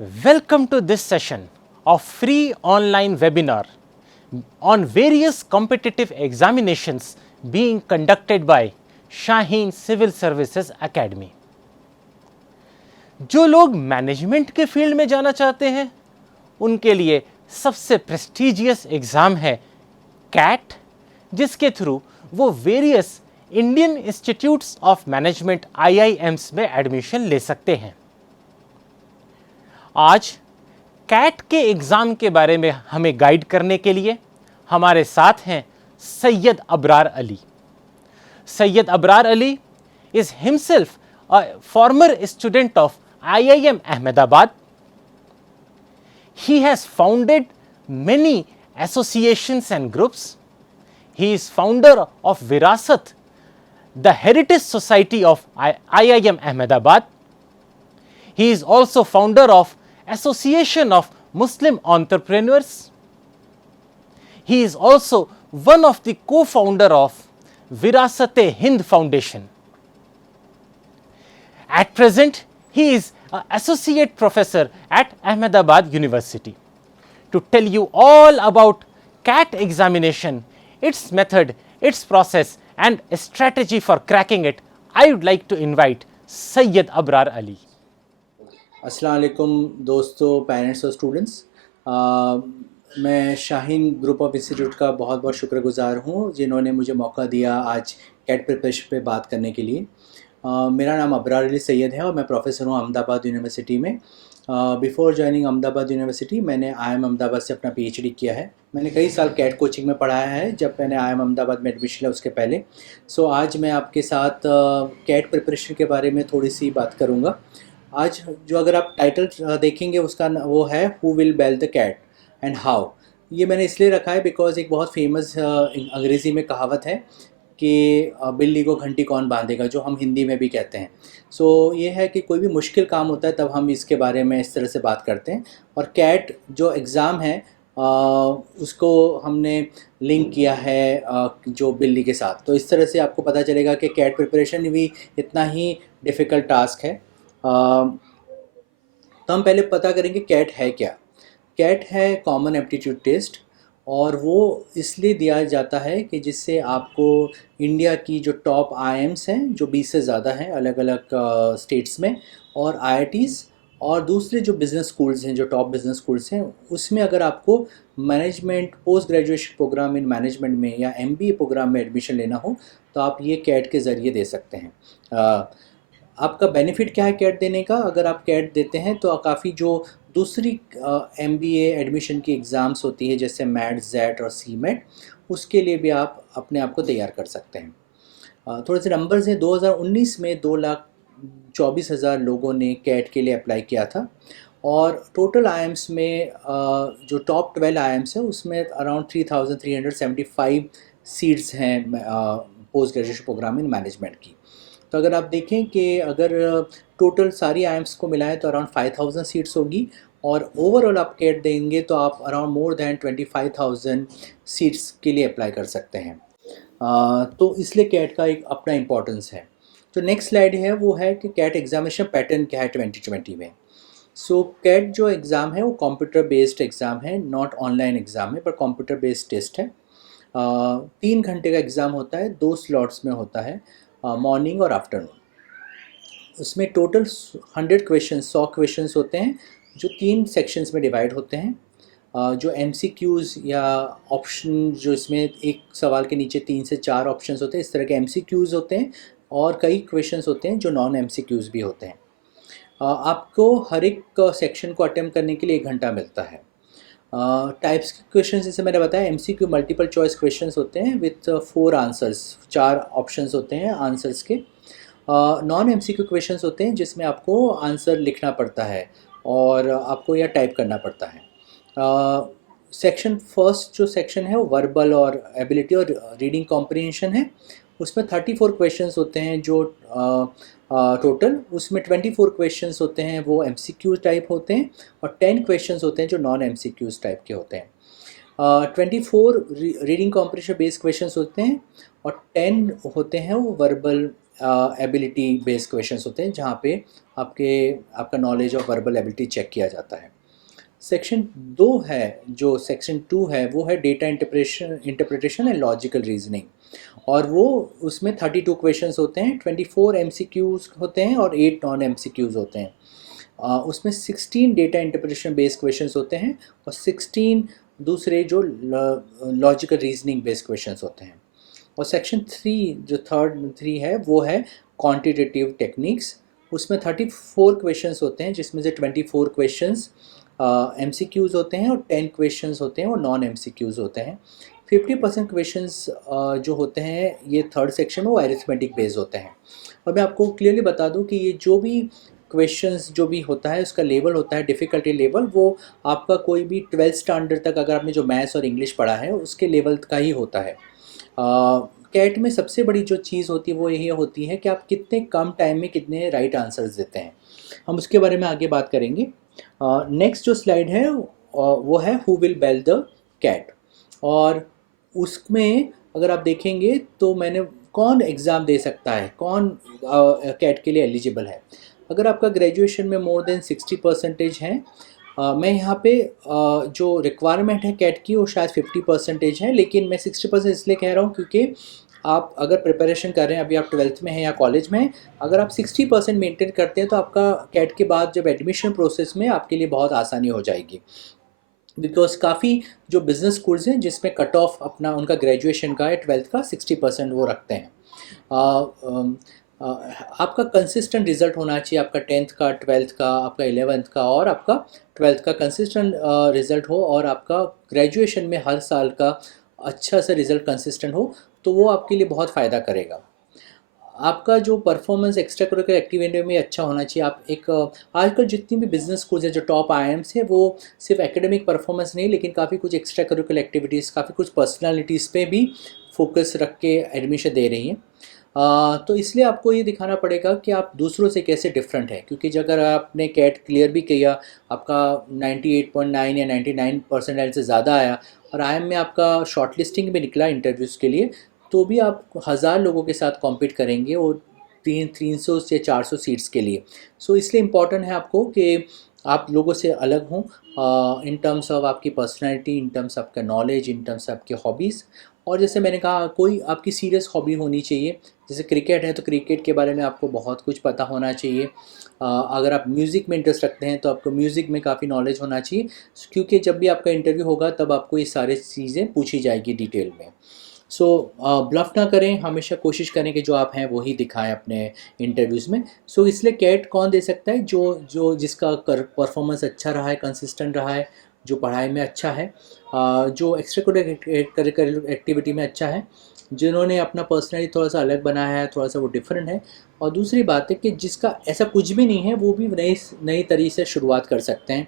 Welcome to this session of free online webinar on various competitive examinations being conducted by Shaheen Civil Services Academy. जो लोग management के field में जाना चाहते हैं उनके लिए सबसे प्रेस्टिजियस एग्ज़ाम है कैट, जिसके थ्रू वो various Indian institutes of management IIMs में एडमिशन ले सकते हैं। आज कैट के एग्ज़ाम के बारे में हमें गाइड करने के लिए हमारे साथ हैं Syed Abrar Ali. Syed Abrar Ali is himself a former student of IIM Ahmedabad. He has founded many associations and groups. He is founder of Virasat, the Heritage Society of IIM Ahmedabad. He is also founder of Association of Muslim Entrepreneurs. He is also one of the co-founder of Virasat-e-Hind Foundation. At present, he is an associate professor at Ahmedabad University. To tell you all about CAT examination, its method, its process and strategy for cracking it, I would like to invite Sayyid Abrar Ali. अस्सलाम वालेकुम दोस्तों, parents और students. मैं Shaheen group of institute का बहुत बहुत शुक्रगुजार हूँ जिन्होंने मुझे मौका दिया आज कैट प्रिपरेशन पे बात करने के लिए। मेरा नाम अबरार अली सैयद है और मैं प्रोफेसर हूँ अहमदाबाद यूनिवर्सिटी में। बिफ़ोर जॉइनिंग अहमदाबाद यूनिवर्सिटी मैंने IIM अहमदाबाद से अपना PhD किया है। मैंने कई साल कैट कोचिंग में पढ़ाया है जब मैंने IIM अहमदाबाद में एडमिशन लिया उसके पहले। आज मैं आपके साथ कैट प्रिपरेशन के बारे में थोड़ी सी बात करूँगा। आज जो अगर आप टाइटल देखेंगे उसका वो है who will bell the cat and how. ये मैंने इसलिए रखा है बिकॉज़ एक बहुत फेमस अंग्रेज़ी में कहावत है कि बिल्ली को घंटी कौन बांधेगा, जो हम हिंदी में भी कहते हैं। ये है कि कोई भी मुश्किल काम होता है तब हम इसके बारे में इस तरह से बात करते हैं। और कैट जो एग्ज़ाम है उसको हमने लिंक किया है जो बिल्ली के साथ। तो इस तरह से आपको पता चलेगा कि कैट प्रिपरेशन भी इतना ही डिफ़िकल्ट टास्क है। तो हम पहले पता करेंगे कैट है क्या। कैट है कॉमन एप्टीट्यूड टेस्ट और वो इसलिए दिया जाता है कि जिससे आपको इंडिया की जो टॉप IIMs हैं जो 20 से ज़्यादा हैं अलग अलग स्टेट्स में, और IITs और दूसरे जो बिज़नेस स्कूल्स हैं जो टॉप बिज़नेस स्कूल्स हैं उसमें अगर आपको management post graduation programme in management में या MBA प्रोग्राम में एडमिशन लेना हो तो आप ये कैट के ज़रिए दे सकते हैं। आपका बेनिफिट क्या है कैट देने का? अगर आप कैट देते हैं तो काफ़ी जो दूसरी MBA एडमिशन की एग्ज़ाम्स होती है जैसे मैट, जेट और CMAT, उसके लिए भी आप अपने आप को तैयार कर सकते हैं। थोड़े से नंबर्स हैं। 2019 में 2,24,000 लोगों ने कैट के लिए अप्लाई किया था और टोटल IIMs में जो टॉप 12 IIMs हैं उसमें अराउंड 3,375 सीट्स हैं post graduation programme in management की। तो अगर आप देखें कि अगर टोटल सारी IIMs को मिलाएं तो अराउंड 5,000 सीट्स होगी और ओवरऑल आप कैट देंगे तो आप अराउंड मोर दैन 25,000 सीट्स के लिए अप्लाई कर सकते हैं। तो इसलिए कैट का एक अपना इम्पोर्टेंस है। जो नेक्स्ट स्लाइड है वो है कि कैट एग्जामिनेशन पैटर्न क्या है 2020 में। कैट जो एग्ज़ाम है वो कंप्यूटर बेस्ड एग्ज़ाम है, नॉट ऑनलाइन एग्ज़ाम है पर कंप्यूटर बेस्ड टेस्ट है। 3 घंटे का एग्ज़ाम होता है, 2 स्लॉट्स में होता है, मॉर्निंग और आफ्टरनून। उसमें टोटल 100 क्वेश्चंस होते हैं जो 3 सेक्शंस में डिवाइड होते हैं। जो MCQs या ऑप्शन, जो इसमें एक सवाल के नीचे 3 से 4 ऑप्शंस होते हैं, इस तरह के MCQs होते हैं और कई क्वेश्चंस होते हैं जो नॉन MCQs भी होते हैं। आपको हर एक सेक्शन को अटेम्प्ट करने के लिए 1 घंटा मिलता है। टाइप्स के क्वेश्चन जैसे मैंने बताया MCQ मल्टीपल चॉइस क्वेश्चंस होते हैं विथ 4 आंसर्स, 4 ऑप्शंस होते हैं आंसर्स के। नॉन MCQ क्वेश्चंस होते हैं जिसमें आपको आंसर लिखना पड़ता है और आपको यह टाइप करना पड़ता है। सेक्शन फर्स्ट जो सेक्शन है वो वर्बल और एबिलिटी और रीडिंग कॉम्प्रिहेंशन है। उसमें 34 क्वेश्चंस होते हैं जो टोटल, उसमें 24 क्वेश्चंस होते हैं वो MCQ टाइप होते हैं और 10 क्वेश्चंस होते हैं जो नॉन MCQs टाइप के होते हैं। 24 रीडिंग कॉम्प्रिहेंशन बेस्ड क्वेश्चंस होते हैं और 10 होते हैं वो वर्बल एबिलिटी बेस्ड क्वेश्चंस होते हैं जहाँ पे आपका knowledge of verbal ability check किया जाता है। सेक्शन 2 है, जो सेक्शन 2 है वो है data interpretation and logical reasoning, और वो उसमें 32 क्वेश्चंस होते हैं, 24 एमसीक्यूज होते हैं और 8 नॉन एमसीक्यूज होते हैं। उसमें 16 डेटा इंटरप्रिटेशन बेस्ड क्वेश्चंस होते हैं और 16 दूसरे जो लॉजिकल रीजनिंग बेस्ड क्वेश्चंस होते हैं। और सेक्शन 3 जो थर्ड 3 है वो है क्वांटिटेटिव टेक्निक्स। उसमें 34 क्वेश्चंस होते हैं जिसमें से 24 क्वेश्चंस एमसीक्यूज होते हैं और 10 क्वेश्चंस होते हैं वो नॉन एमसीक्यूज होते हैं। 50% क्वेश्चंस जो होते हैं ये थर्ड सेक्शन में वो अरिथमेटिक बेस्ड होते हैं। और मैं आपको क्लियरली बता दूं कि ये जो भी क्वेश्चंस जो भी होता है उसका लेवल होता है, डिफ़िकल्टी लेवल, वो आपका कोई भी 12th स्टैंडर्ड तक अगर आपने जो मैथ्स और इंग्लिश पढ़ा है उसके लेवल का ही होता है। कैट में सबसे बड़ी जो चीज़ होती है वो यही होती है कि आप कितने कम टाइम में कितने राइट आंसर्स देते हैं। हम उसके बारे में आगे बात करेंगे। नेक्स्ट जो स्लाइड है वो है who will bell the cat, और उसमें अगर आप देखेंगे तो मैंने कौन एग्ज़ाम दे सकता है, कौन कैट के लिए एलिजिबल है। अगर आपका ग्रेजुएशन में मोर देन 60% है, मैं यहाँ पे जो रिक्वायरमेंट है कैट की वो शायद 50% है, लेकिन मैं 60% इसलिए कह रहा हूँ क्योंकि आप अगर प्रिपरेशन कर रहे हैं, अभी आप 12th में हैं या कॉलेज में हैं, अगर आप 60% मेंटेन करते हैं तो आपका कैट के बाद जब एडमिशन प्रोसेस में आपके लिए बहुत आसानी हो जाएगी। बिकॉज काफ़ी जो बिजनेस स्कूल्स हैं जिसमें कट ऑफ अपना उनका ग्रेजुएशन का या 12th का 60% वो रखते हैं। आपका कंसिस्टेंट रिजल्ट होना चाहिए, आपका 10th का, 12th का, आपका 11th का और आपका 12th का कंसिस्टेंट रिजल्ट हो, और आपका ग्रेजुएशन में हर साल का अच्छा सा रिजल्ट कंसिस्टेंट हो, तो वो आपके लिए बहुत फ़ायदा करेगा। आपका जो परफॉर्मेंस एक्स्ट्रा करिकुलर एक्टिविटी में अच्छा होना चाहिए। आप एक आजकल जितनी भी बिजनेस स्कूल्स है जो टॉप आईआईएम्स है वो सिर्फ एकेडमिक परफॉर्मेंस नहीं, लेकिन काफ़ी कुछ एक्स्ट्रा करिकुलर एक्टिविटीज़, काफ़ी कुछ पर्सनालिटीज़ पे भी फोकस रख के एडमिशन दे रही हैं। तो इसलिए आपको ये दिखाना पड़ेगा कि आप दूसरों से कैसे डिफरेंट हैं, क्योंकि अगर आपने कैट क्लियर भी किया, आपका 98.9 या 99 परसेंटाइल से ज़्यादा आया और आईएम में आपका शॉर्ट लिस्टिंग भी निकला इंटरव्यूज़ के लिए, तो भी आप 1000 लोगों के साथ कॉम्पीट करेंगे और 300 से 400 सीट्स के लिए। सो इसलिए इम्पॉर्टेंट है आपको कि आप लोगों से अलग हों इन टर्म्स ऑफ आपकी पर्सनैलिटी, इन टर्म्स आपका नॉलेज, इन टर्म्स आपके हॉबीज़। और जैसे मैंने कहा, कोई आपकी सीरियस हॉबी होनी चाहिए। जैसे क्रिकेट है तो क्रिकेट के बारे में आपको बहुत कुछ पता होना चाहिए। अगर आप म्यूज़िक में इंटरेस्ट रखते हैं तो आपको म्यूज़िक में काफ़ी नॉलेज होना चाहिए, क्योंकि जब भी आपका इंटरव्यू होगा तब आपको ये सारी चीज़ें पूछी जाएगी डिटेल में। सो ब्लफ ना करें, हमेशा कोशिश करें कि जो आप हैं वही दिखाएं अपने इंटरव्यूज़ में। सो इसलिए कैट कौन दे सकता है? जो जो जिसका परफॉर्मेंस अच्छा रहा है, कंसिस्टेंट रहा है, जो पढ़ाई में अच्छा है, जो एक्स्ट्रा करिकुलर एक्टिविटी में अच्छा है, जिन्होंने अपना पर्सनैलिटी थोड़ा सा अलग बनाया है, थोड़ा सा वो डिफरेंट है। और दूसरी बात है कि जिसका ऐसा कुछ भी नहीं है वो भी नई नई तरीके से शुरुआत कर सकते हैं।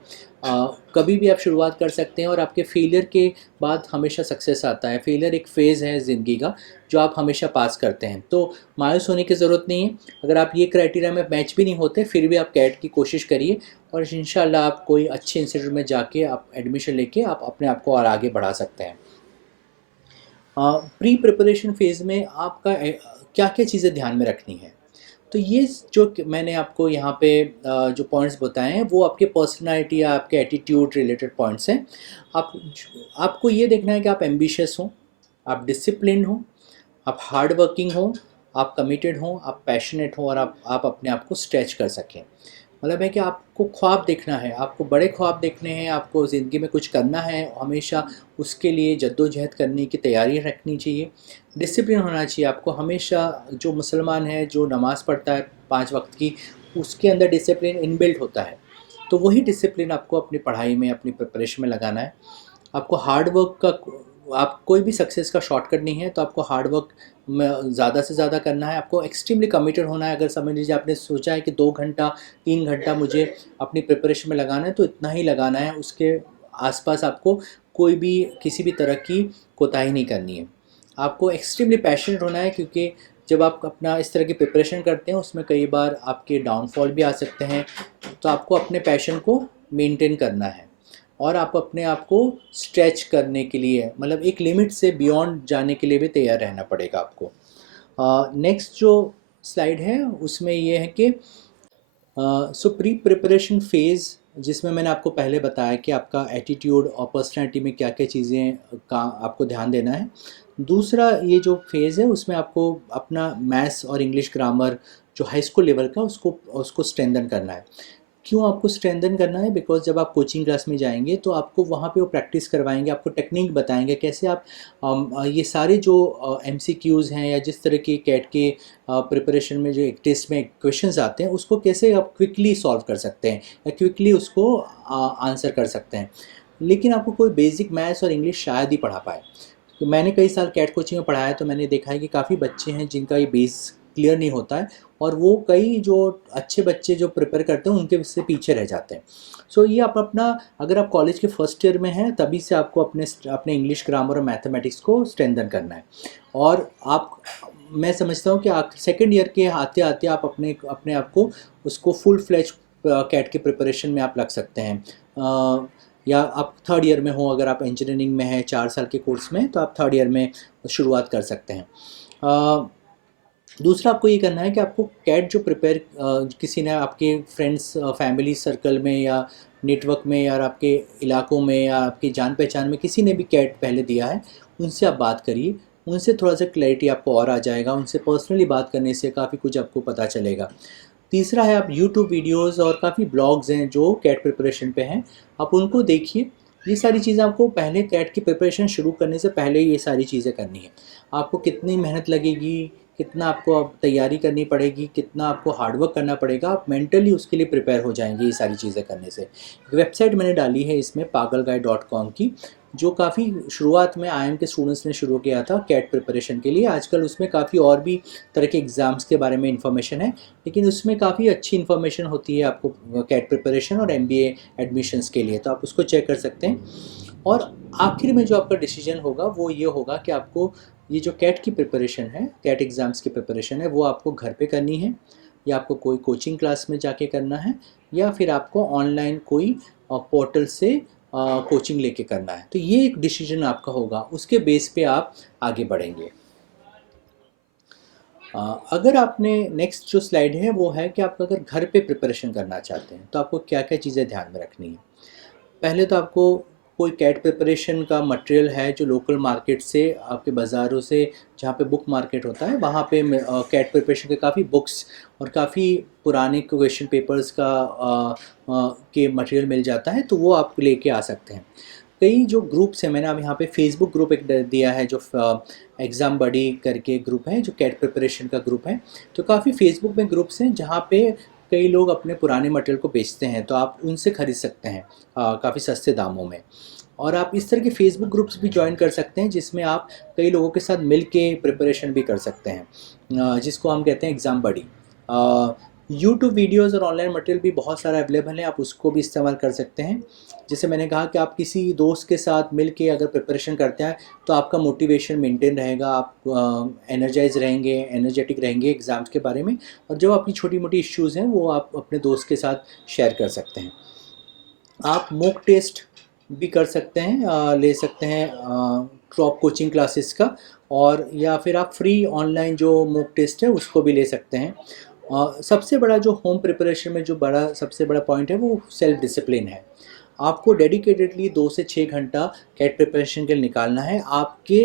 कभी भी आप शुरुआत कर सकते हैं और आपके फेलियर के बाद हमेशा सक्सेस आता है। फेलियर एक फ़ेज़ है ज़िंदगी का जो आप हमेशा पास करते हैं, तो मायूस होने की ज़रूरत नहीं है। अगर आप ये क्राइटेरिया में मैच भी नहीं होते फिर भी आप कैट की कोशिश करिए और इंशाल्लाह आप कोई अच्छे इंस्टीट्यूट में जाके आप एडमिशन लेके आप अपने आप को और आगे बढ़ा सकते हैं। प्री प्रिपरेशन फेज़ में आपका क्या क्या चीज़ें ध्यान में रखनी है, तो ये जो मैंने आपको यहाँ पे जो पॉइंट्स बताए हैं वो आपके पर्सनालिटी या आपके एटीट्यूड रिलेटेड पॉइंट्स हैं। आप आपको ये देखना है कि आप एम्बिशियस हों, आप डिसिप्लिन हों, आप हार्ड वर्किंग हों, आप कमिटेड हों, आप पैशनेट हों और आप अपने आप को स्ट्रेच कर सकें। मतलब है कि आपको ख्वाब देखना है, आपको बड़े ख्वाब देखने हैं, आपको ज़िंदगी में कुछ करना है, हमेशा उसके लिए जद्दोजहद करने की तैयारी रखनी चाहिए। डिसिप्लिन होना चाहिए आपको हमेशा। जो मुसलमान है जो नमाज़ पढ़ता है 5 वक्त की, उसके अंदर डिसिप्लिन इनबिल्ट होता है, तो वही डिसिप्लिन आपको अपनी पढ़ाई में, अपनी प्रिपरेशन में लगाना है। आपको हार्ड वर्क का, आप कोई भी सक्सेस का शॉर्टकट नहीं है, तो आपको हार्ड वर्क में ज़्यादा से ज़्यादा करना है। आपको एक्सट्रीमली कमिटेड होना है। अगर समझ लीजिए आपने सोचा है कि 2 घंटा 3 घंटा मुझे अपनी प्रिपरेशन में लगाना है, तो इतना ही लगाना है। उसके आसपास आपको कोई भी किसी भी तरह की कोताही नहीं करनी है। आपको एक्सट्रीमली पैशनेट होना है, क्योंकि जब आप अपना इस तरह की प्रिपरेशन करते हैं उसमें कई बार आपके डाउनफॉल भी आ सकते हैं, तो आपको अपने पैशन को मेंटेन करना है और आप अपने आप को स्ट्रेच करने के लिए, मतलब एक लिमिट से बियॉन्ड जाने के लिए भी तैयार रहना पड़ेगा आपको। नेक्स्ट जो स्लाइड है उसमें ये है कि सो प्री प्रिपरेशन फेज़, जिसमें मैंने आपको पहले बताया कि आपका एटीट्यूड और पर्सनैलिटी में क्या क्या चीज़ें का आपको ध्यान देना है। दूसरा ये जो फेज़ है उसमें आपको अपना मैथ्स और इंग्लिश ग्रामर जो हाई स्कूल लेवल का उसको उसको स्ट्रेंथन करना है। क्यों आपको स्ट्रेंथन करना है? बिकॉज़ जब आप कोचिंग क्लास में जाएँगे तो आपको वहाँ पे वो प्रैक्टिस करवाएँगे, आपको टेक्नीक बताएँगे कैसे आप ये सारे जो एमसीक्यूज़ हैं या जिस तरह के कैट के प्रिपरेशन में जो एक टेस्ट में क्वेश्चंस आते हैं उसको कैसे आप क्विकली सॉल्व कर सकते हैं या क्विकली उसको आंसर कर सकते हैं। लेकिन आपको कोई बेसिक मैथ्स और इंग्लिश शायद ही पढ़ा पाए। तो मैंने कई साल कैट कोचिंग में पढ़ाया तो मैंने देखा है कि काफ़ी बच्चे हैं जिनका ये बेस क्लियर नहीं होता है और वो कई जो अच्छे बच्चे जो प्रिपेयर करते हैं उनके से पीछे रह जाते हैं। सो ये आप अपना, अगर आप कॉलेज के फर्स्ट ईयर में हैं तभी से आपको अपने अपने इंग्लिश ग्रामर और मैथमेटिक्स को स्ट्रेंथन करना है। और आप, मैं समझता हूँ कि आप सेकेंड ईयर के आते आते आप अपने अपने आप को उसको फुल फ्लेज कैट के प्रिपरेशन में आप लग सकते हैं। या आप थर्ड ईयर में हो, अगर आप इंजीनियरिंग में हैं 4 साल के कोर्स में, तो आप थर्ड ईयर में शुरुआत कर सकते हैं। दूसरा आपको ये करना है कि आपको कैट जो प्रिपेयर किसी ने आपके फ्रेंड्स फैमिली सर्कल में या नेटवर्क में या आपके इलाकों में या आपकी जान पहचान में किसी ने भी कैट पहले दिया है, उनसे आप बात करिए। उनसे थोड़ा सा क्लैरिटी आपको और आ जाएगा, उनसे पर्सनली बात करने से काफ़ी कुछ आपको पता चलेगा। तीसरा है, आप यूट्यूब वीडियोस और काफ़ी ब्लॉग्स हैं जो कैट प्रिपरेशन पे हैं, आप उनको देखिए। ये सारी चीज़ें आपको पहले कैट की प्रिपरेशन शुरू करने से पहले ये सारी चीज़ें करनी है। आपको कितनी मेहनत लगेगी, कितना आपको अब तैयारी करनी पड़ेगी, कितना आपको हार्डवर्क करना पड़ेगा, आप मेंटली उसके लिए प्रिपेयर हो जाएंगे ये सारी चीज़ें करने से। एक वेबसाइट मैंने डाली है इसमें pagalguy.com की, जो काफ़ी शुरुआत में आईएम के स्टूडेंट्स ने शुरू किया था कैट प्रिपरेशन के लिए। आजकल उसमें काफ़ी और भी तरह के एग्ज़ाम्स के बारे में इंफॉर्मेशन है, लेकिन उसमें काफ़ी अच्छी इन्फॉर्मेशन होती है आपको कैट प्रिपरेशन और एमबीए एडमिशन्स के लिए, तो आप उसको चेक कर सकते हैं। और आखिर में जो आपका डिसीजन होगा वो ये होगा कि आपको ये जो कैट की प्रिपरेशन है, कैट एग्ज़ाम्स की प्रिपरेशन है, वो आपको घर पे करनी है या आपको कोई कोचिंग क्लास में जाके करना है या फिर आपको ऑनलाइन कोई पोर्टल से कोचिंग लेके करना है। तो ये एक डिसीजन आपका होगा, उसके बेस पे आप आगे बढ़ेंगे। अगर आपने नेक्स्ट जो स्लाइड है वो है कि आप अगर घर पे प्रिपरेशन करना चाहते हैं तो आपको क्या क्या चीज़ें ध्यान में रखनी है। पहले तो आपको कोई कैट प्रिपरेशन का मटेरियल है जो लोकल मार्केट से, आपके बाज़ारों से, जहाँ पे बुक मार्केट होता है वहाँ पे कैट प्रिपरेशन के काफ़ी बुक्स और काफ़ी पुराने क्वेश्चन पेपर्स का के मटेरियल मिल जाता है, तो वो आप लेके आ सकते हैं। कई जो ग्रुप्स हैं, मैंने अब यहाँ पे फेसबुक ग्रुप एक दिया है जो एग्ज़ाम बडी करके ग्रुप है जो कैट प्रिपरेशन का ग्रुप है। तो काफ़ी फेसबुक में ग्रुप्स हैं जहाँ पे कई लोग अपने पुराने मटेरियल को बेचते हैं, तो आप उनसे ख़रीद सकते हैं काफ़ी सस्ते दामों में। और आप इस तरह के फेसबुक ग्रुप्स भी ज्वाइन कर सकते हैं जिसमें आप कई लोगों के साथ मिल के प्रिपरेशन भी कर सकते हैं, जिसको हम कहते हैं एग्ज़ाम बडी। यूट्यूब वीडियोज़ और ऑनलाइन मटेरियल भी बहुत सारा अवेलेबल है, आप उसको भी इस्तेमाल कर सकते हैं। जैसे मैंने कहा कि आप किसी दोस्त के साथ मिल के अगर प्रिपरेशन करते हैं तो आपका मोटिवेशन मेंटेन रहेगा, आप एनर्जाइज रहेंगे, एनर्जेटिक रहेंगे एग्ज़ाम्स के बारे में, और जो आपकी छोटी मोटी इश्यूज़ हैं वो आप अपने दोस्त के साथ शेयर कर सकते हैं। आप मॉक टेस्ट भी कर सकते हैं, ले सकते हैं टॉप कोचिंग क्लासेस का, और या फिर आप फ्री ऑनलाइन जो मॉक टेस्ट है उसको भी ले सकते हैं। सबसे बड़ा जो होम प्रिपरेशन में जो बड़ा सबसे बड़ा पॉइंट है वो सेल्फ डिसिप्लिन है। आपको डेडिकेटेडली 2 से 6 घंटा कैट प्रिपरेशन के लिए निकालना है। आपके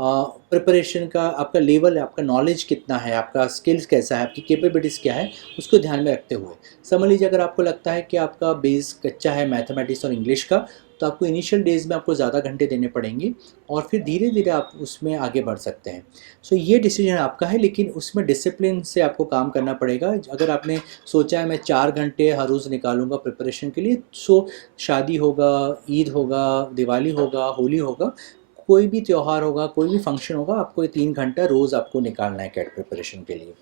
प्रिपरेशन का आपका लेवल, आपका नॉलेज कितना है, आपका स्किल्स कैसा है, आपकी कैपेबिलिटीज़ क्या है, उसको ध्यान में रखते हुए। समझ लीजिए अगर आपको लगता है कि आपका बेस कच्चा है मैथमेटिक्स और इंग्लिश का, तो आपको इनिशियल डेज़ में आपको ज़्यादा घंटे देने पड़ेंगे और फिर धीरे-धीरे आप उसमें आगे बढ़ सकते हैं। सो ये डिसीजन आपका है, लेकिन उसमें डिसिप्लिन से आपको काम करना पड़ेगा। अगर आपने सोचा है मैं 4 घंटे हर रोज़ निकालूँगा प्रिपरेशन के लिए, सो शादी होगा, ईद होगा, दिवाली होगा, होली होगा, कोई भी त्योहार होगा, कोई भी फंक्शन होगा, आपको ये 3 घंटा रोज़ आपको निकालना है कैट प्रिपरेशन के लिए।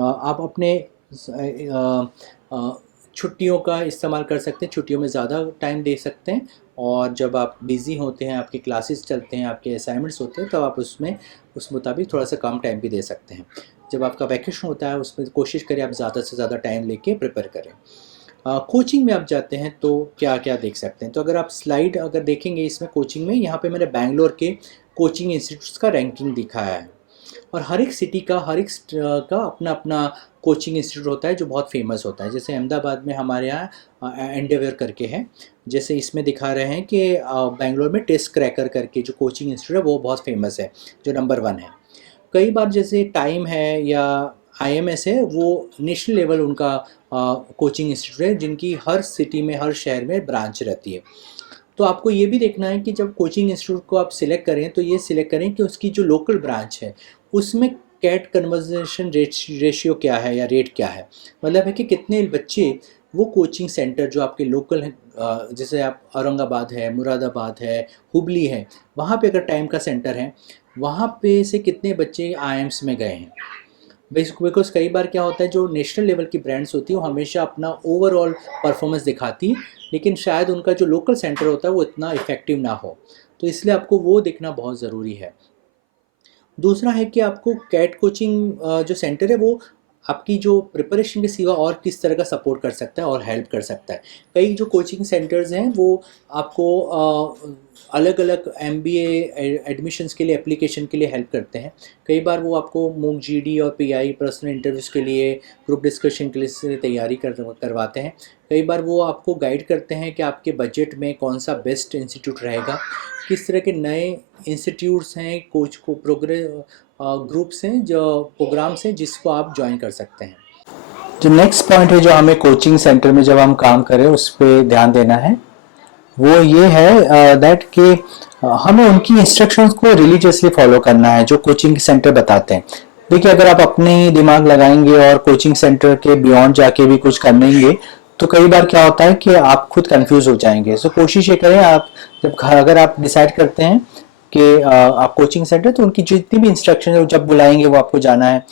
आप अपने छुट्टियों का इस्तेमाल कर सकते हैं, छुट्टियों में ज़्यादा टाइम दे सकते हैं, और जब आप बिज़ी होते हैं, आपके क्लासेस चलते हैं, आपके असाइनमेंट्स होते हैं, तब आप उसमें उस मुताबिक थोड़ा सा कम टाइम भी दे सकते हैं। जब आपका वैकेशन होता है उसमें कोशिश करें आप ज़्यादा से ज़्यादा टाइम लेके प्रिपेयर करें। कोचिंग में आप जाते हैं तो क्या-क्या देख सकते हैं, तो अगर आप स्लाइड अगर देखेंगे इसमें कोचिंग में, यहाँ पे मैंने बैंगलोर के कोचिंग इंस्टीट्यूट्स का रैंकिंग दिखाया है। और हर एक सिटी का हर एक का अपना अपना कोचिंग इंस्टीट्यूट होता है जो बहुत फेमस होता है। जैसे अहमदाबाद में हमारे यहाँ एंडेवर करके है, जैसे इसमें दिखा रहे हैं कि बेंगलोर में टेस्ट क्रैकर करके जो कोचिंग इंस्टीट्यूट है वो बहुत फेमस है, जो नंबर 1 है। कई बार जैसे टाइम है या आईएमएस है, वो नेशनल लेवल उनका कोचिंग इंस्टीट्यूट है जिनकी हर सिटी में हर शहर में ब्रांच रहती है। तो आपको ये भी देखना है कि जब कोचिंग इंस्टीट्यूट को आप सिलेक्ट करें तो ये सिलेक्ट करें कि उसकी जो लोकल ब्रांच है उसमें कैट कन्वर्जेशन रेशियो क्या है या रेट क्या है। मतलब है कि कितने बच्चे वो कोचिंग सेंटर जो आपके लोकल हैं, जैसे आप औरंगाबाद है, मुरादाबाद है, हुबली है, वहाँ पे अगर टाइम का सेंटर है, वहाँ पे से कितने बच्चे आईएम्स में गए हैं। बिकॉज कई बार क्या होता है, जो नेशनल लेवल की ब्रांड्स होती है वो हमेशा अपना ओवरऑल परफॉर्मेंस दिखाती है, लेकिन शायद उनका जो लोकल सेंटर होता है वो इतना इफेक्टिव ना हो, तो इसलिए आपको वो देखना बहुत ज़रूरी है। दूसरा है कि आपको कैट कोचिंग जो सेंटर है वो आपकी जो प्रिपरेशन के सिवा और किस तरह का सपोर्ट कर सकता है और हेल्प कर सकता है। कई जो कोचिंग सेंटर्स हैं वो आपको अलग अलग एमबीए एडमिशन्स के लिए एप्लीकेशन के लिए हेल्प करते हैं। कई बार वो आपको मूक जीडी और पीआई पर्सनल इंटरव्यूज़ के लिए, ग्रुप डिस्कशन के लिए तैयारी करवाते हैं। कई बार वो आपको गाइड करते हैं कि आपके बजट में कौन सा बेस्ट इंस्टीट्यूट रहेगा, किस तरह के नए इंस्टीट्यूट्स हैं, कोच को ग्रुप्स हैं, जो प्रोग्राम्स हैं जिसको आप ज्वाइन कर सकते हैं। जो नेक्स्ट पॉइंट है जो हमें कोचिंग सेंटर में जब हम काम करें उस पर ध्यान देना है, वो ये है दैट कि हमें उनकी इंस्ट्रक्शंस को रिलीजियसली फॉलो करना है जो कोचिंग सेंटर बताते हैं। देखिए, अगर आप अपने दिमाग लगाएंगे और कोचिंग सेंटर के बियॉन्ड जाके भी कुछ करेंगे तो कई बार क्या होता है कि आप खुद कंफ्यूज हो जाएंगे। सो कोशिश ये करें, आप जब अगर आप डिसाइड करते हैं कि आप कोचिंग सेंटर, तो उनकी जितनी भी इंस्ट्रक्शन है जब बुलाएंगे वो आपको जाना है,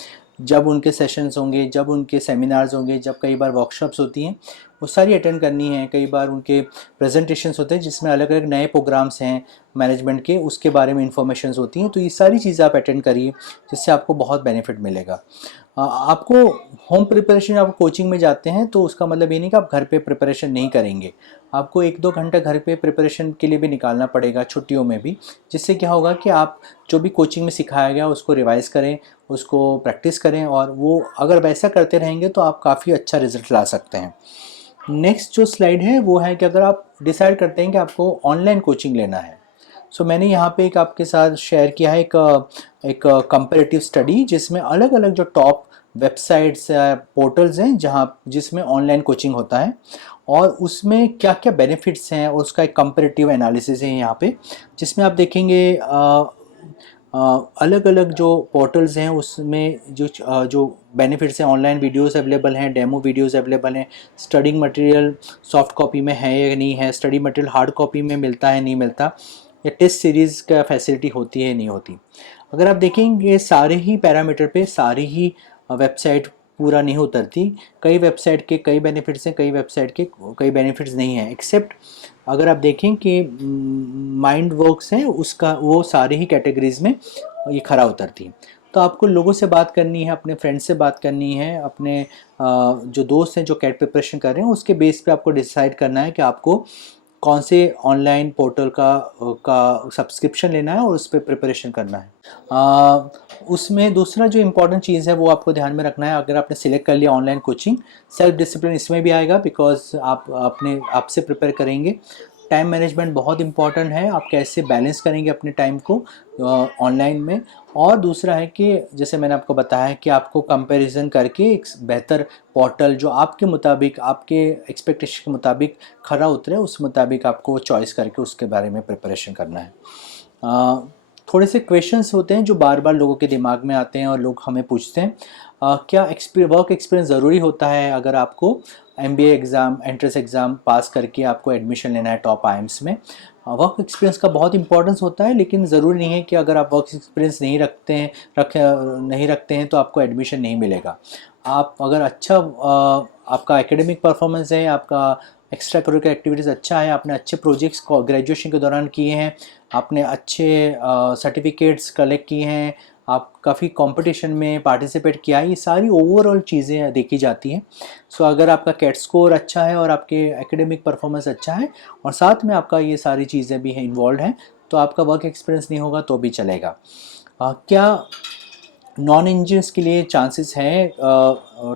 जब उनके सेशंस होंगे, जब उनके सेमिनार्स होंगे, जब कई बार वर्कशॉप्स होती हैं वो सारी अटेंड करनी है। कई बार उनके प्रेजेंटेशंस होते हैं जिसमें अलग अलग नए प्रोग्राम्स हैं मैनेजमेंट के, उसके बारे में इंफॉर्मेशन होती हैं। तो ये सारी चीज़ें आप अटेंड करिए जिससे आपको बहुत बेनिफिट मिलेगा। आपको होम प्रिपरेशन, आप कोचिंग में जाते हैं तो उसका मतलब ये नहीं कि आप घर पे प्रिपरेशन नहीं करेंगे। आपको 1-2 घंटा घर पे प्रिपरेशन के लिए भी निकालना पड़ेगा छुट्टियों में भी, जिससे क्या होगा कि आप जो भी कोचिंग में सिखाया गया उसको रिवाइज़ करें, उसको प्रैक्टिस करें, और वो अगर वैसा करते रहेंगे तो आप काफ़ी अच्छा रिजल्ट ला सकते हैं। नेक्स्ट जो स्लाइड है वो है कि अगर आप डिसाइड करते हैं कि आपको ऑनलाइन कोचिंग लेना है, सो मैंने यहाँ पे एक आपके साथ शेयर किया है एक कंपैरेटिव स्टडी जिसमें अलग अलग जो टॉप वेबसाइट्स पोर्टल्स हैं जिसमें ऑनलाइन कोचिंग होता है, और उसमें क्या क्या बेनिफिट्स हैं और उसका एक कंपैरेटिव एनालिसिस है यहाँ पे, जिसमें आप देखेंगे अलग अलग जो पोर्टल्स हैं उसमें जो बेनिफिट्स हैं, ऑनलाइन वीडियोस अवेलेबल हैं, डेमो वीडियोस अवेलेबल हैं, स्टडिंग मटेरियल सॉफ्ट कॉपी में है या नहीं है, स्टडी मटेरियल हार्ड कॉपी में मिलता है नहीं मिलता, या टेस्ट सीरीज़ का फैसिलिटी होती है नहीं होती। अगर आप देखेंगे सारे ही पैरामीटर पे सारी ही वेबसाइट पूरा नहीं उतरती। कई वेबसाइट के कई बेनिफिट्स हैं, कई वेबसाइट के कई बेनिफिट्स नहीं हैं, एक्सेप्ट अगर आप देखें कि माइंड वर्क्स हैं उसका, वो सारी ही कैटेगरीज़ में ये खरा उतरती है। तो आपको लोगों से बात करनी है, अपने फ्रेंड्स से बात करनी है, अपने जो दोस्त हैं जो कैट प्रिपरेशन कर रहे हैं उसके बेस पे आपको डिसाइड करना है कि आपको कौन से ऑनलाइन पोर्टल का सब्सक्रिप्शन लेना है और उस पर प्रिपरेशन करना है। उसमें दूसरा जो इम्पोर्टेंट चीज़ है वो आपको ध्यान में रखना है। अगर आपने सिलेक्ट कर लिया ऑनलाइन कोचिंग, सेल्फ डिसिप्लिन इसमें भी आएगा, बिकॉज आप अपने आप से प्रिपेयर करेंगे। टाइम मैनेजमेंट बहुत इंपॉर्टेंट है, आप कैसे बैलेंस करेंगे अपने टाइम को ऑनलाइन में। और दूसरा है कि जैसे मैंने आपको बताया कि आपको कंपैरिजन करके एक बेहतर पोर्टल जो आपके मुताबिक, आपके एक्सपेक्टेशन के मुताबिक खरा उतरे, उस मुताबिक आपको चॉइस करके उसके बारे में प्रिपरेशन करना है। थोड़े से क्वेश्चंस होते हैं जो बार बार लोगों के दिमाग में आते हैं और लोग हमें पूछते हैं, क्या वर्क एक्सपीरियंस ज़रूरी होता है अगर आपको MBA exam, entrance exam pass करके आपको एडमिशन लेना है टॉप आईएम्स में। वर्क एक्सपीरियंस का बहुत इंपॉर्टेंस होता है, लेकिन ज़रूरी नहीं है कि अगर आप वर्क एक्सपीरियंस नहीं रखते हैं तो आपको एडमिशन नहीं मिलेगा। आप अगर अच्छा आपका एकेडमिक परफॉर्मेंस है, आपका एक्स्ट्रा करिकुलर एक्टिविटीज़ अच्छा है, आपने अच्छे प्रोजेक्ट्स को ग्रेजुएशन के दौरान किए हैं, आपने अच्छे सर्टिफिकेट्स कलेक्ट किए हैं, आप काफ़ी कंपटीशन में पार्टिसिपेट किया है, ये सारी ओवरऑल चीज़ें देखी जाती हैं। सो अगर आपका कैट स्कोर अच्छा है और आपके एकेडमिक परफॉर्मेंस अच्छा है और साथ में आपका ये सारी चीज़ें भी हैं इन्वॉल्व हैं, तो आपका वर्क एक्सपीरियंस नहीं होगा तो भी चलेगा। क्या नॉन इंजीनियर्स के लिए चांसेस हैं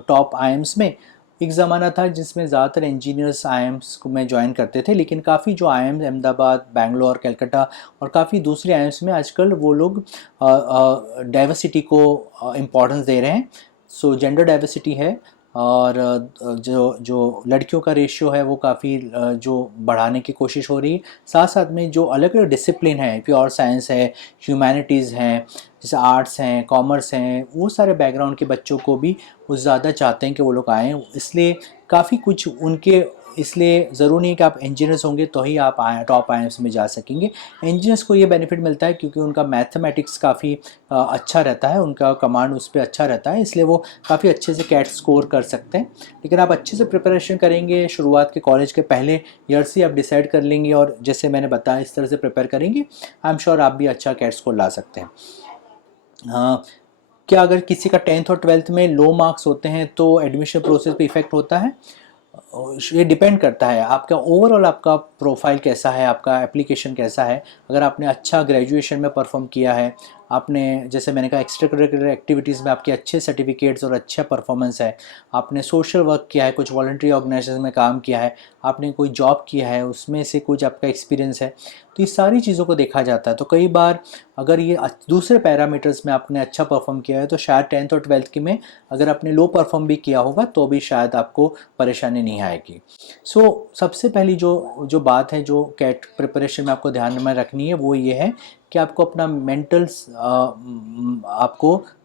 टॉप आईएम्स में। एक ज़माना था जिसमें ज़्यादातर इंजीनियर्स आईएम्स को में ज्वाइन करते थे, लेकिन काफ़ी जो आईएम्स अहमदाबाद, बैंगलोर, कलकत्ता और काफ़ी दूसरे आईएम्स में आजकल वो लोग डाइवर्सिटी को इम्पोर्टेंस दे रहे हैं। सो जेंडर डाइवर्सिटी है, और जो जो लड़कियों का रेशियो है वो काफ़ी जो बढ़ाने की कोशिश हो रही है। साथ साथ में जो अलग अलग डिसिप्लिन है, प्योर साइंस है, ह्यूमैनिटीज़ हैं, जैसे आर्ट्स हैं, कॉमर्स हैं, वो सारे बैकग्राउंड के बच्चों को भी वो ज़्यादा चाहते हैं कि वो लोग आएँ। इसलिए काफ़ी कुछ उनके, इसलिए ज़रूरी नहीं है कि आप इंजीनियर्स होंगे तो ही आप टॉप आईएम्स में जा सकेंगे। इंजीनियर्स को ये बेनिफिट मिलता है क्योंकि उनका मैथमेटिक्स काफ़ी अच्छा रहता है, उनका कमांड उस पर अच्छा रहता है, इसलिए वो काफ़ी अच्छे से कैट स्कोर कर सकते हैं। लेकिन आप अच्छे से प्रिपरेशन करेंगे, शुरुआत के कॉलेज के पहले ईयर से आप डिसाइड कर लेंगे और जैसे मैंने बताया इस तरह से प्रिपेयर करेंगे, आई एम श्योर आप भी अच्छा कैट स्कोर ला सकते हैं। हाँ, क्या अगर किसी का 10th और 12th में लो मार्क्स होते हैं तो एडमिशन प्रोसेस पे इफ़ेक्ट होता है? ये डिपेंड करता है आपका ओवरऑल, आपका प्रोफाइल कैसा है, आपका एप्लीकेशन कैसा है। अगर आपने अच्छा ग्रेजुएशन में परफॉर्म किया है, आपने जैसे मैंने कहा एक्स्ट्रा करिकुलर एक्टिविटीज़ में आपके अच्छे सर्टिफिकेट्स और अच्छा परफॉर्मेंस है, आपने सोशल वर्क किया है, कुछ वॉलंटरी ऑर्गेनाइजेशन में काम किया है, आपने कोई जॉब किया है, उसमें से कुछ आपका एक्सपीरियंस है, तो ये सारी चीज़ों को देखा जाता है। तो कई बार अगर ये दूसरे पैरामीटर्स में आपने अच्छा परफॉर्म किया है तो शायद 10th और 12th के में अगर आपने लो परफॉर्म भी किया होगा तो भी शायद आपको परेशानी नहीं आएगी। सो सबसे पहली जो जो बात है जो कैट प्रिपरेशन में आपको ध्यान में रखनी है वो ये है कि आपको अपना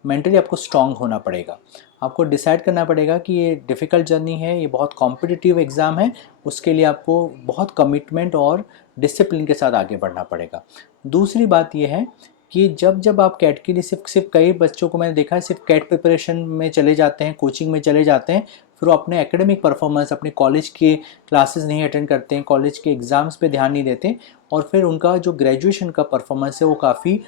मेंटली आपको स्ट्रांग होना पड़ेगा। आपको डिसाइड करना पड़ेगा कि ये डिफ़िकल्ट जर्नी है, ये बहुत कॉम्पिटिटिव एग्ज़ाम है, उसके लिए आपको बहुत कमिटमेंट और डिसिप्लिन के साथ आगे बढ़ना पड़ेगा। दूसरी बात ये है कि जब जब आप कैट के लिए सिर्फ कई बच्चों को मैंने देखा है सिर्फ कैट प्रिपरेशन में चले जाते हैं, कोचिंग में चले जाते हैं, फिर वो अपने एकेडमिक परफॉर्मेंस, अपने कॉलेज के क्लासेस नहीं अटेंड करते हैं, कॉलेज के एग्ज़ाम्स पे ध्यान नहीं देते, और फिर उनका जो ग्रेजुएशन का परफॉर्मेंस है वो काफ़ी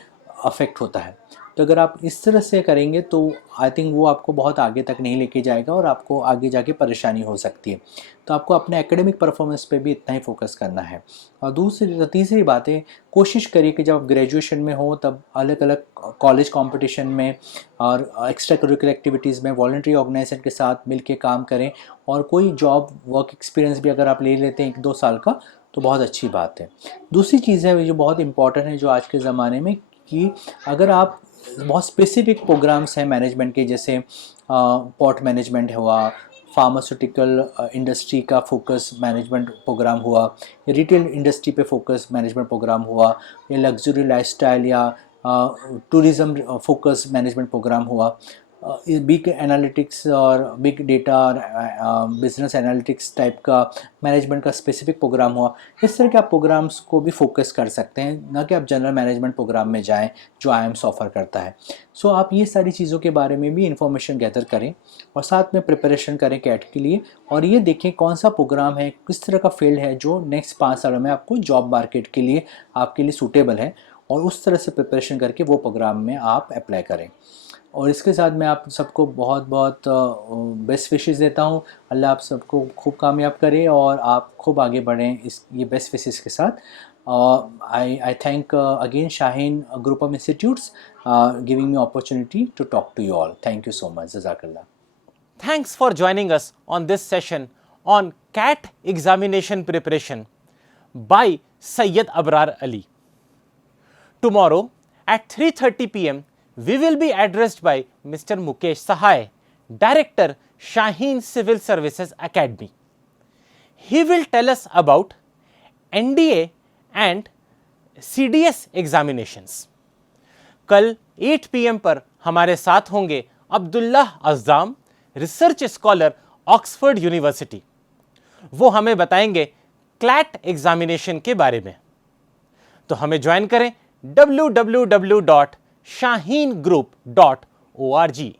अफेक्ट होता है। तो अगर आप इस तरह से करेंगे तो आई थिंक वो आपको बहुत आगे तक नहीं लेके जाएगा और आपको आगे जाके परेशानी हो सकती है। तो आपको अपने एकेडमिक परफॉर्मेंस पे भी इतना ही फोकस करना है। और तीसरी बात है, कोशिश करिए कि जब आप ग्रेजुएशन में हो तब अलग अलग कॉलेज कंपटीशन में और एक्स्ट्रा करिकुलर एक्टिविटीज़ में वॉलंटरी ऑर्गेनाइजेशन के साथ मिलके काम करें, और कोई जॉब वर्क एक्सपीरियंस भी अगर आप ले लेते हैं 1-2 साल का तो बहुत अच्छी बात है। दूसरी चीज़ है जो बहुत इंपॉर्टेंट है जो आज के ज़माने में, कि अगर आप बहुत स्पेसिफिक प्रोग्राम्स हैं मैनेजमेंट के, जैसे पोर्ट मैनेजमेंट हुआ, फार्मास्यूटिकल इंडस्ट्री का फोकस मैनेजमेंट प्रोग्राम हुआ, या रिटेल इंडस्ट्री पे फोकस मैनेजमेंट प्रोग्राम हुआ, या लग्जरी लाइफस्टाइल या टूरिज़्म फोकस मैनेजमेंट प्रोग्राम हुआ, बिग एनालिटिक्स और बिग डेटा और बिजनेस एनालिटिक्स टाइप का मैनेजमेंट का स्पेसिफिक प्रोग्राम हुआ, इस तरह के आप प्रोग्राम्स को भी फोकस कर सकते हैं, ना कि आप जनरल मैनेजमेंट प्रोग्राम में जाएं जो आईएम्स ऑफर करता है। सो आप ये सारी चीज़ों के बारे में भी इंफॉर्मेशन गैदर करें और साथ में प्रिपरेशन करें कैट के लिए, और ये देखें कौन सा प्रोग्राम है, किस तरह का फील्ड है जो नेक्स्ट 5 सालों में आपको जॉब मार्केट के लिए आपके लिए सूटेबल है, और उस तरह से प्रिपरेशन करके वो प्रोग्राम में आप अप्लाई करें। और इसके साथ मैं आप सबको बहुत बहुत बेस्ट विशेस देता हूँ। अल्लाह आप सबको खूब कामयाब करे और आप खूब आगे बढ़ें ये बेस्ट विशेस के साथ। I thank again Shaheen group of institutes giving me opportunity to talk to you all. Thank you so much. जज़ाकल्लाह। Thanks for joining us on this session on CAT examination preparation by Sayyid Abrar Ali. Tomorrow at 3:30 p.m. we will be addressed by Mr. Mukesh Sahai, Director, Shaheen Civil Services Academy. He will tell us about NDA and CDS examinations. कल 8 p.m. पर हमारे साथ होंगे Abdullah Azzam, research scholar Oxford University. वो हमें बताएंगे CLAT examination के बारे में। तो हमें ज्वाइन करें www.shaheengroup.org।